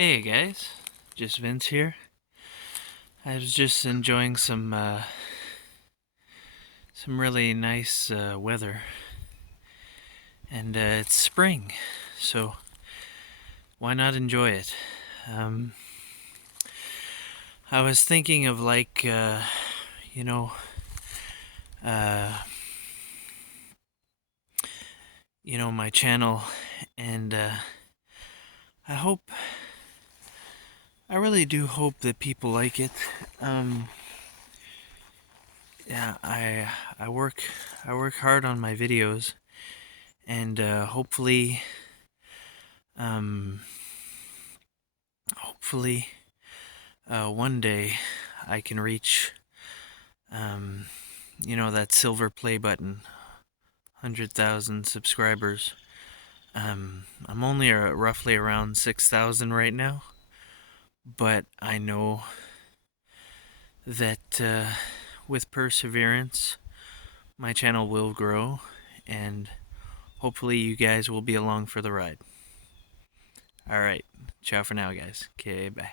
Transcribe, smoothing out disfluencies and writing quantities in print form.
Hey guys, just Vince here. I was just enjoying some really nice weather, and it's spring, so why not enjoy it? Um, I was thinking of you know, uh, my channel, and I hope, I really do hope that people like it. Um, yeah, I work hard on my videos, and um, hopefully, one day I can reach, um, that silver play button, 100,000 subscribers. I'm only roughly around 6,000 right now, but I know that with perseverance, my channel will grow, and hopefully, you guys will be along for the ride. Alright, ciao for now, guys. Okay, bye.